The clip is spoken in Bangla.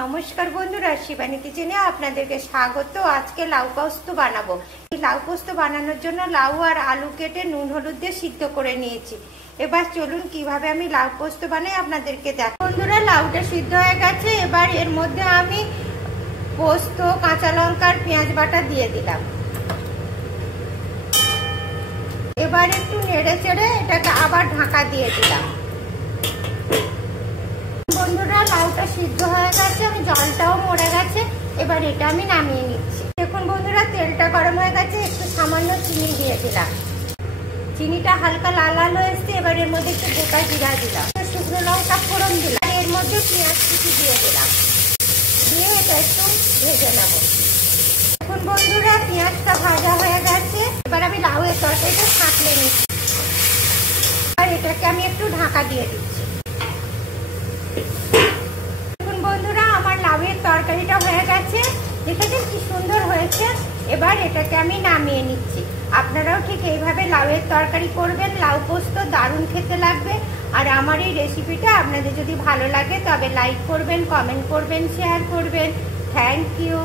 নমস্কার বন্ধুরা, শিবানী কিচেনে আপনাদেরকে স্বাগত। আজকে লাউ পোস্ত বানাবো। এই লাউ পোস্ত বানানোর জন্য লাউ আর আলু কেটে নুন হলুদ দিয়ে সিদ্ধ করে নিয়েছি। এবার চলুন কিভাবে আমি লাউ পোস্ত বানাই আপনাদেরকে দেখো। বন্ধুরা, লাউটা সিদ্ধ হয়ে গেছে। এবার এর মধ্যে আমি পোস্ত, কাঁচা লঙ্কা আর পেঁয়াজ বাটা দিয়ে দিলাম। এবার একটু নেড়ে চেড়ে এটাকে আবার ঢাকা দিয়ে দিলাম। বন্ধুরা, লাউটা সিদ্ধ হয়ে গেছে, আমি জলটাও মরে গেছে। এবার এটা আমি নামিয়ে নিচ্ছি। দেখুন বন্ধুরা, তেলটা গরম হয়ে গেছে, একটু সামান্য চিনি দিয়ে দিলাম। চিনিটা হালকা লাল লাল হয়ে এসছে। এবার এর মধ্যে একটু গোটা জিরা দিলাম, শুকনো লঙ্কা ফোড়ন দিলাম, এর মধ্যে পেঁয়াজ কুচি দিয়ে দিলাম, দিয়ে এটা একটু ভেজে নেব। এখন বন্ধুরা, পেঁয়াজটা ভাজা হয়ে গেছে। এবার আমি লাউয়ের তরকারিটা ছাঁকলে নিচ্ছি আর এটাকে আমি একটু ঢাকা দিয়ে দিচ্ছি। বন্ধুরা, আমার লাউয়ের তরকারিটা হয়ে গেছে, দেখেছেন কি সুন্দর হয়েছে। এবার এটাকে আমি নামিয়ে নিচ্ছি। আপনারাও ঠিক এইভাবে লাউয়ের তরকারি করবেন, লাউ পোস্ত দারুণ খেতে লাগবে। আর আমার এই রেসিপিটা আপনাদের যদি ভালো লাগে তবে লাইক করবেন, কমেন্ট করবেন, শেয়ার করবেন। Thank you.